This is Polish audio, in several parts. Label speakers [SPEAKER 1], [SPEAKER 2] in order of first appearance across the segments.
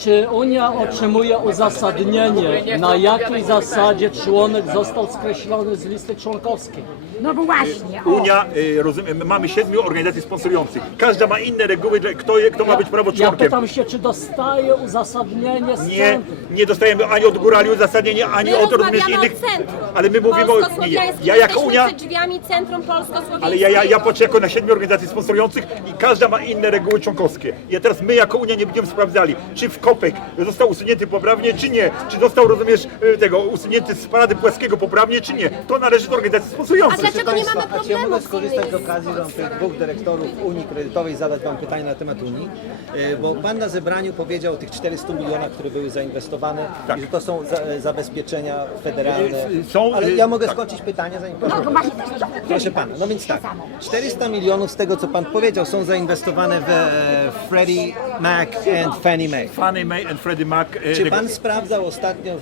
[SPEAKER 1] Czy Unia otrzymuje uzasadnienie, na jakiej zasadzie członek został skreślony z listy członkowskiej?
[SPEAKER 2] No bo właśnie,
[SPEAKER 3] Unia, rozumiem, mamy 7 organizacji sponsorujących. Każda ma inne reguły, kto ma być prawo
[SPEAKER 1] Ja
[SPEAKER 3] członkiem.
[SPEAKER 1] pytam się, czy dostaje uzasadnienie z
[SPEAKER 3] Nie,
[SPEAKER 1] centrum?
[SPEAKER 3] nie dostajemy ani od górali uzasadnienia, ani
[SPEAKER 4] My
[SPEAKER 3] od rozumiesz
[SPEAKER 4] rozmawiamy
[SPEAKER 3] innych.
[SPEAKER 4] o centrum.
[SPEAKER 3] Ale my mówimy o.
[SPEAKER 4] Polsko-słowiańskim.
[SPEAKER 3] Ja jako
[SPEAKER 4] Jesteśmy
[SPEAKER 3] Unia.
[SPEAKER 4] przed drzwiami Centrum Polsko-Słowiańskiego.
[SPEAKER 3] Ale ja poczekam na 7 organizacji sponsorujących i każda ma inne reguły członkowskie. I teraz my jako Unia nie będziemy sprawdzali, czy w Kopek został usunięty poprawnie, czy nie. Czy został, rozumiesz, usunięty z parady płaskiego poprawnie, czy nie. To należy do organizacji
[SPEAKER 4] A
[SPEAKER 3] sponsorujących.
[SPEAKER 4] dlaczego nie mamy
[SPEAKER 5] A czy ja mogę
[SPEAKER 4] problemu z
[SPEAKER 5] skorzystać z
[SPEAKER 4] innymi?
[SPEAKER 5] okazji, że mam tych dwóch dyrektorów Unii Kredytowej zadać Wam pytanie na temat Unii? Bo Pan na zebraniu powiedział o tych 400 milionach, które były zainwestowane i że to są zabezpieczenia federalne.
[SPEAKER 3] Są,
[SPEAKER 5] Ale ja mogę
[SPEAKER 3] tak.
[SPEAKER 5] skończyć pytanie, zanim
[SPEAKER 2] no
[SPEAKER 5] proszę.
[SPEAKER 2] to właśnie też
[SPEAKER 5] Proszę Pana, no więc tak, 400 milionów z tego, co Pan powiedział, są zainwestowane w Freddie Mac and Fannie Mae.
[SPEAKER 3] Fannie Mae and Freddie Mac.
[SPEAKER 5] Czy Pan sprawdzał ostatnio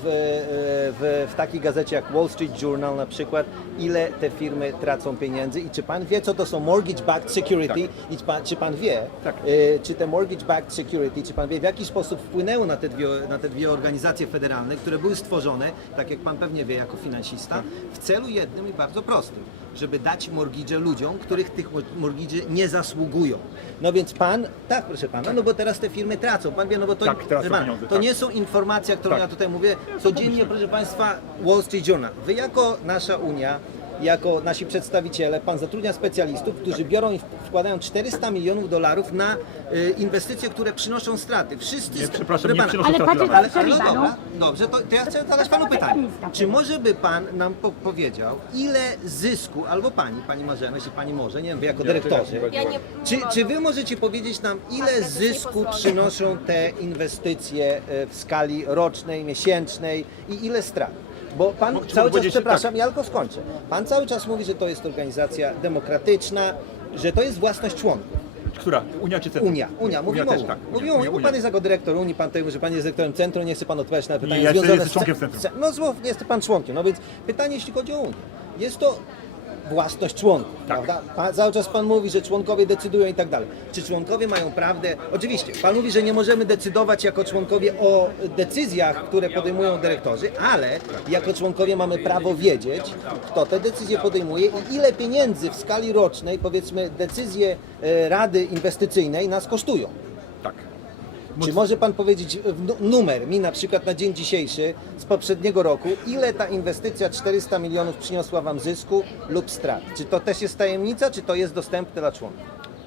[SPEAKER 5] w takiej gazecie jak Wall Street Journal na przykład, ile te firmy tracą pieniędzy i czy Pan wie, co to są mortgage-backed security i czy Pan wie,
[SPEAKER 3] Tak.
[SPEAKER 5] czy te mortgage-backed security, czy Pan wie, w jaki sposób wpłynęły na te dwie organizacje federalne, które były stworzone, tak jak Pan pewnie wie jako finansista, w celu jednym i bardzo prostym, żeby dać mortgage ludziom, których tych mortgage nie zasługują. No więc Pan, tak proszę Pana, no bo teraz te firmy tracą, Pan wie, no bo to,
[SPEAKER 3] Tak, tracą
[SPEAKER 5] proszę pana,
[SPEAKER 3] pieniądze,
[SPEAKER 5] to
[SPEAKER 3] tak.
[SPEAKER 5] nie są informacje, którą
[SPEAKER 3] Tak.
[SPEAKER 5] ja tutaj mówię codziennie, proszę Państwa, Wall Street Journal. Wy jako nasza Unia, jako nasi przedstawiciele, Pan zatrudnia specjalistów, którzy biorą i wkładają 400 milionów dolarów na inwestycje, które przynoszą straty. Wszyscy...
[SPEAKER 3] Nie, przepraszam,
[SPEAKER 5] proszę
[SPEAKER 3] nie
[SPEAKER 5] pana,
[SPEAKER 3] przynoszą
[SPEAKER 2] ale
[SPEAKER 3] straty.
[SPEAKER 2] patrzcie,
[SPEAKER 3] dla nas.
[SPEAKER 5] ale,
[SPEAKER 2] Przerywa,
[SPEAKER 5] no
[SPEAKER 2] no.
[SPEAKER 5] dobra, dobrze, to ja chcę zadać Panu pytanie. Czy może by Pan nam powiedział, ile zysku, albo Pani Marzena, jeśli Pani może, nie wiem, Wy jako dyrektorzy,
[SPEAKER 4] Ja nie
[SPEAKER 5] czy Wy możecie powiedzieć nam, ile
[SPEAKER 4] prezes nie
[SPEAKER 5] zysku
[SPEAKER 4] pozwoli.
[SPEAKER 5] przynoszą te inwestycje w skali rocznej, miesięcznej i ile strat? Bo Pan
[SPEAKER 3] Mogę
[SPEAKER 5] cały czas,
[SPEAKER 3] powiedzieć,
[SPEAKER 5] przepraszam, ja tylko skończę. Pan cały czas mówi, że to jest organizacja demokratyczna, że to jest własność członków.
[SPEAKER 3] Która? Unia czy Centrum?
[SPEAKER 5] Unia, mówimy o
[SPEAKER 3] też
[SPEAKER 5] Unii.
[SPEAKER 3] tak.
[SPEAKER 5] Mówimy o Unii, bo Pan jest jako dyrektor Unii, Pan tutaj mówi, że Pan jest dyrektorem centrum, nie chce Pan odpowiadać na pytania
[SPEAKER 3] ja
[SPEAKER 5] związane
[SPEAKER 3] jestem członkiem centrum.
[SPEAKER 5] No zło, jest Pan członkiem, no więc pytanie, jeśli chodzi o Unię. Jest to własność członków,
[SPEAKER 3] Tak.
[SPEAKER 5] prawda? Cały czas Pan mówi, że członkowie decydują i tak dalej. Czy członkowie mają prawdę? Oczywiście, Pan mówi, że nie możemy decydować jako członkowie o decyzjach, które podejmują dyrektorzy, ale jako członkowie mamy prawo wiedzieć, kto te decyzje podejmuje i ile pieniędzy w skali rocznej, powiedzmy, decyzje Rady Inwestycyjnej nas kosztują.
[SPEAKER 3] Tak.
[SPEAKER 5] Czy może Pan powiedzieć numer mi na przykład na dzień dzisiejszy z poprzedniego roku, ile ta inwestycja 400 milionów przyniosła Wam zysku lub strat? Czy to też jest tajemnica, czy to jest dostępne dla członków?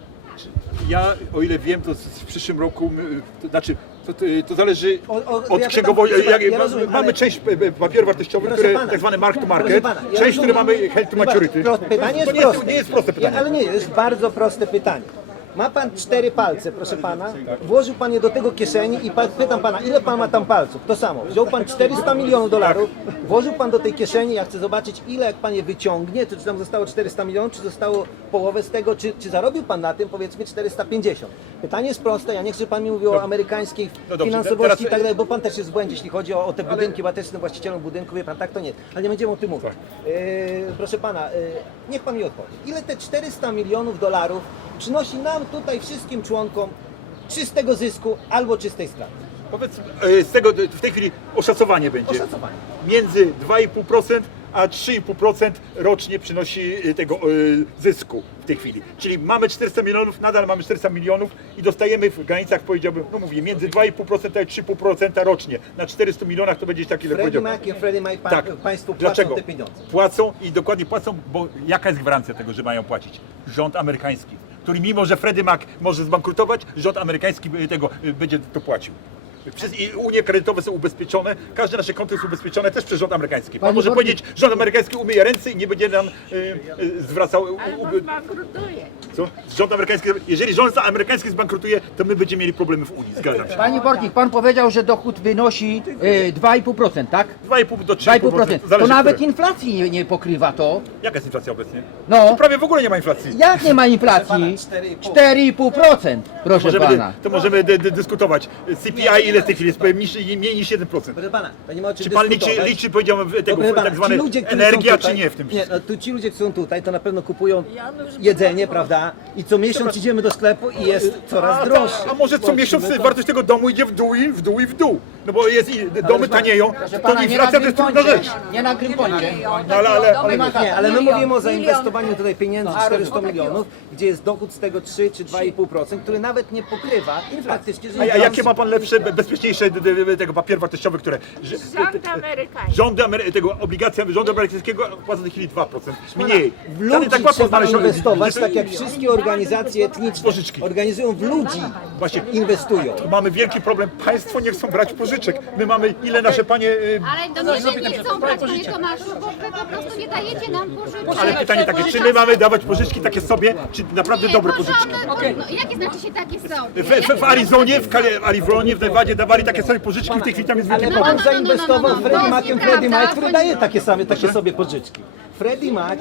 [SPEAKER 3] Ja, o ile wiem, to w przyszłym roku, to znaczy, to zależy od
[SPEAKER 5] ja
[SPEAKER 3] księgowości.
[SPEAKER 5] pytam, proszę pana, ja rozumiem,
[SPEAKER 3] Mamy
[SPEAKER 5] ale-
[SPEAKER 3] część papierów wartościowych,
[SPEAKER 5] Proszę
[SPEAKER 3] które
[SPEAKER 5] pana,
[SPEAKER 3] tak zwane mark to
[SPEAKER 5] proszę
[SPEAKER 3] market,
[SPEAKER 5] pana, ja
[SPEAKER 3] część, które
[SPEAKER 5] rozumiem.
[SPEAKER 3] mamy held to
[SPEAKER 5] Chyba
[SPEAKER 3] maturity.
[SPEAKER 5] pytanie jest
[SPEAKER 3] To
[SPEAKER 5] proste.
[SPEAKER 3] nie jest proste pytanie.
[SPEAKER 5] Ale nie, jest bardzo proste pytanie. Ma Pan 4 palce, proszę Pana, włożył Pan je do tego kieszeni i pytam Pana, ile Pan ma tam palców? To samo. Wziął Pan 400 milionów dolarów, włożył Pan do tej kieszeni, ja chcę zobaczyć, ile jak Pan je wyciągnie, czy tam zostało 400 milionów, czy zostało połowę z tego, czy zarobił Pan na tym, powiedzmy 450. Pytanie jest proste, ja nie chcę, żeby Pan mi mówił o amerykańskiej
[SPEAKER 3] No dobrze,
[SPEAKER 5] finansowości
[SPEAKER 3] teraz-
[SPEAKER 5] i tak dalej, bo Pan też jest w błędzie, jeśli chodzi o te budynki, bo ja też jestem właścicielem budynku, wie Pan, tak to nie jest. Ale nie będziemy o tym mówić. Proszę Pana, niech Pan mi odpowie. Ile te 400 milionów dolarów przynosi nam tutaj wszystkim członkom czystego zysku albo czystej straty?
[SPEAKER 3] Powiedzmy, z tego w tej chwili oszacowanie będzie.
[SPEAKER 5] Oszacowanie.
[SPEAKER 3] Między 2,5% a 3,5% rocznie przynosi tego zysku w tej chwili. Czyli mamy 400 milionów, nadal mamy 400 milionów i dostajemy w granicach, powiedziałbym, no mówię, między 2,5% a 3,5% rocznie. Na 400 milionach to będzie taki, ile
[SPEAKER 5] Freddie
[SPEAKER 3] powiedział.
[SPEAKER 5] Mac i Freddie Mae
[SPEAKER 3] Tak.
[SPEAKER 5] Państwu płacą
[SPEAKER 3] Dlaczego?
[SPEAKER 5] te pieniądze.
[SPEAKER 3] Płacą i dokładnie płacą, bo jaka jest gwarancja tego, że mają płacić? Rząd amerykański, który mimo, że Freddie Mac może zbankrutować, rząd amerykański tego będzie to płacił. I Unie kredytowe są ubezpieczone, każde nasze konto jest ubezpieczone też przez rząd amerykański. Pan może powiedzieć, rząd amerykański umyje ręce i nie będzie nam zwracał...
[SPEAKER 2] zbankrutuje.
[SPEAKER 3] Co? Rząd amerykański, jeżeli rząd amerykański zbankrutuje, to my będziemy mieli problemy w Unii, zgadzam się.
[SPEAKER 6] Panie Bortnik, pan powiedział, że dochód wynosi 2,5%, tak?
[SPEAKER 3] 2,5 do 3,5%.
[SPEAKER 6] 2,5%. To
[SPEAKER 3] zależy,
[SPEAKER 6] nawet
[SPEAKER 3] które.
[SPEAKER 6] inflacji nie pokrywa to.
[SPEAKER 3] Jaka jest inflacja obecnie?
[SPEAKER 6] No,
[SPEAKER 3] Prawie w ogóle nie ma inflacji.
[SPEAKER 6] jak nie ma inflacji? 4,5%, proszę pana.
[SPEAKER 3] To możemy dyskutować. CPI ile w tej chwili jest? Powiem, mniej niż 1%.
[SPEAKER 5] Proszę pana, to nie ma o czym
[SPEAKER 3] Czy pan
[SPEAKER 5] dyskutować.
[SPEAKER 3] liczy powiedziałem, tego,
[SPEAKER 5] Proszę pana,
[SPEAKER 3] tak zwane
[SPEAKER 5] ci ludzie, którzy
[SPEAKER 3] energia,
[SPEAKER 5] są tutaj,
[SPEAKER 3] czy nie w tym
[SPEAKER 5] Nie,
[SPEAKER 3] wszystkim?
[SPEAKER 5] no, ci ludzie, którzy są tutaj, to na pewno kupują jedzenie, prawda? I co miesiąc idziemy do sklepu i jest coraz droższe.
[SPEAKER 3] A może co miesiąc wartość tego domu idzie w dół i w dół i w dół? No bo jest, domy tanieją,
[SPEAKER 6] Proszę
[SPEAKER 3] to
[SPEAKER 6] pana,
[SPEAKER 3] inflacja to jest trudna rzecz.
[SPEAKER 6] Nie na Grymponcie.
[SPEAKER 3] No, ale
[SPEAKER 5] Nie, ale my mówimy o zainwestowaniu tutaj pieniędzy 400 milionów, gdzie jest dochód z tego 3 czy 2,5%, który nawet nie pokrywa praktycznie
[SPEAKER 3] a jakie ma pan lepsze, bezpieczniejsze tego papier wartościowy, które
[SPEAKER 2] Rząd amerykański.
[SPEAKER 3] tego obligacje rządu amerykańskiego płacą w tej chwili 2%. Mniej.
[SPEAKER 5] W ludzi
[SPEAKER 3] tak łatwo
[SPEAKER 5] trzeba
[SPEAKER 3] znaleźć
[SPEAKER 5] inwestować, tak jak wszystkie organizacje etniczne
[SPEAKER 3] Pożyczki.
[SPEAKER 5] organizują w ludzi,
[SPEAKER 3] Właśnie.
[SPEAKER 5] inwestują.
[SPEAKER 3] Mamy wielki problem. Państwo nie chcą brać pożyczek. My mamy ile nasze panie.
[SPEAKER 7] Ale to nie chcą brać, panie Tomaszu, bo wy po prostu nie dajecie nam pożyczyć.
[SPEAKER 3] Ale pytanie takie, czy my mamy dawać pożyczki takie sobie, czy naprawdę dobre pożyczki?
[SPEAKER 7] No, jakie znaczy się takie są?
[SPEAKER 3] W Arizonie, w Nevadzie dawali takie sobie pożyczki, w tej chwili tam jest wielki
[SPEAKER 5] Ale
[SPEAKER 3] problem.
[SPEAKER 5] pan zainwestował w Freddie Maciem,
[SPEAKER 7] To
[SPEAKER 5] Freddie Mac,
[SPEAKER 7] nieprawda.
[SPEAKER 5] który daje takie sobie pożyczki. Freddie Mac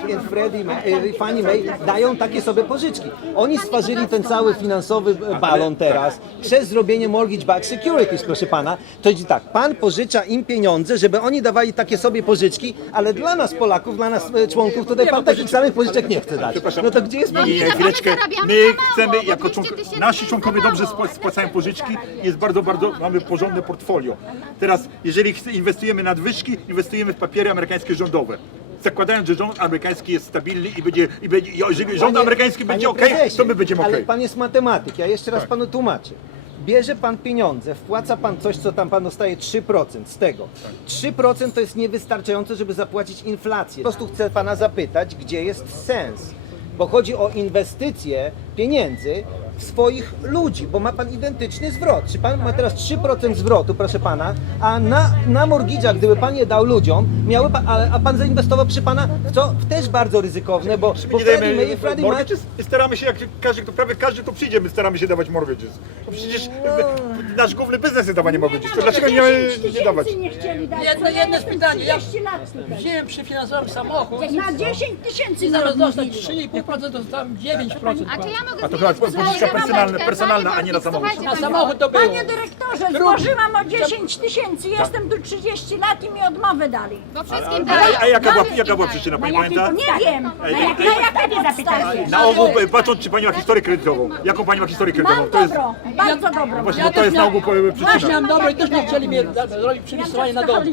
[SPEAKER 5] i Fannie Mae dają takie sobie pożyczki. Oni stworzyli ten cały finansowy balon teraz przez zrobienie mortgage-backed securities, proszę pana. To jest tak, pan pożycza im pieniądze, żeby oni dawali takie sobie pożyczki, ale dla nas Polaków, dla nas członków, tutaj pan takich samych pożyczek nie chce dać. No to gdzie jest pan?
[SPEAKER 3] Nie,
[SPEAKER 7] my
[SPEAKER 3] chwileczkę.
[SPEAKER 7] zarabiamy
[SPEAKER 3] My
[SPEAKER 7] za mało,
[SPEAKER 3] chcemy,
[SPEAKER 7] bo
[SPEAKER 3] jako
[SPEAKER 7] 200 000
[SPEAKER 3] nasi członkowie
[SPEAKER 7] za
[SPEAKER 3] dobrze
[SPEAKER 7] mało.
[SPEAKER 3] spłacają pożyczki, jest bardzo, mamy porządne portfolio. Teraz, jeżeli inwestujemy nadwyżki, inwestujemy w papiery amerykańskie rządowe. Zakładając, że rząd amerykański jest stabilny i jeżeli rząd amerykański będzie ok,
[SPEAKER 5] prezesie,
[SPEAKER 3] to my będziemy
[SPEAKER 5] Ale
[SPEAKER 3] ok.
[SPEAKER 5] pan jest matematyk, ja jeszcze raz panu tłumaczę. Bierze pan pieniądze, wpłaca pan coś, co tam pan dostaje 3% z tego. 3% to jest niewystarczające, żeby zapłacić inflację. Po prostu chcę pana zapytać, gdzie jest sens? Bo chodzi o inwestycje pieniędzy w swoich ludzi, bo ma pan identyczny zwrot. Czy pan ma teraz 3% zwrotu, proszę pana, a na mortgage'ach, gdyby pan je dał ludziom, a pan zainwestował przy pana w co też bardzo ryzykowne, bo
[SPEAKER 3] My nie
[SPEAKER 5] Freddie Mae
[SPEAKER 3] dajemy
[SPEAKER 5] i Freddie Mac
[SPEAKER 3] mortgages, staramy się, jak prawie każdy tu przyjdzie, my staramy się dawać mortgages. No przecież nasz główny biznes jest dawanie mortgages, to dlaczego nie dawać?
[SPEAKER 2] Nie chcieli dać.
[SPEAKER 8] Jedno z pytań. Ja
[SPEAKER 2] 30 lat tutaj.
[SPEAKER 8] wziąłem, przyfinansowałem samochód
[SPEAKER 2] Na 10 tysięcy
[SPEAKER 8] i zamiast
[SPEAKER 2] na
[SPEAKER 8] dostać 3,5%, dostałem 9%.
[SPEAKER 7] A czy ja mogę
[SPEAKER 3] A to chyba
[SPEAKER 7] zmienić
[SPEAKER 3] pożyczka
[SPEAKER 7] zdanie?
[SPEAKER 3] personalna, a nie na samochód.
[SPEAKER 7] Słuchajcie,
[SPEAKER 8] Na samochód to było.
[SPEAKER 2] Panie dyrektorze, złożyłam o 10 tysięcy, jestem tu 30 lat i mi odmowę dali.
[SPEAKER 7] Bo wszystkim dają.
[SPEAKER 3] A jaka była przyczyna, pani pamięta?
[SPEAKER 2] Nie wiem, na jakie zapytanie?
[SPEAKER 3] Na ogół, patrząc, czy pani ma historię kredytową. Jaką pani ma historię kredytową?
[SPEAKER 2] Mam
[SPEAKER 3] To jest
[SPEAKER 2] dobro, bardzo dobro.
[SPEAKER 3] właśnie, bo to jest na ogół
[SPEAKER 8] Też
[SPEAKER 3] przyczyna.
[SPEAKER 8] miałem dobro i też nie chcieli mnie zrobić przypisywanie na dom.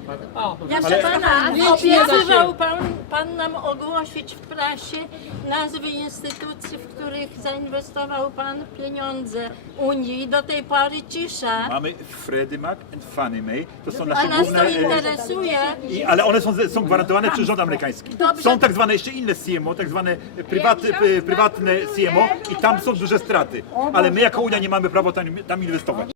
[SPEAKER 9] Proszę pana,
[SPEAKER 8] Nic nie da się.
[SPEAKER 9] obiecywał pan nam ogłosić w prasie nazwy instytucji, w których zainwestował pan pieniądze Unii. Do tej pory cisza.
[SPEAKER 3] Mamy Freddie Mac and Fannie Mae, to są
[SPEAKER 9] A
[SPEAKER 3] nasze
[SPEAKER 9] nas
[SPEAKER 3] główne...
[SPEAKER 9] to interesuje.
[SPEAKER 3] Ale one są gwarantowane przez rząd amerykański. Są tak zwane jeszcze inne CMO, tak zwane prywatne CMO i tam są duże straty. Ale my jako Unia nie mamy prawa tam inwestować.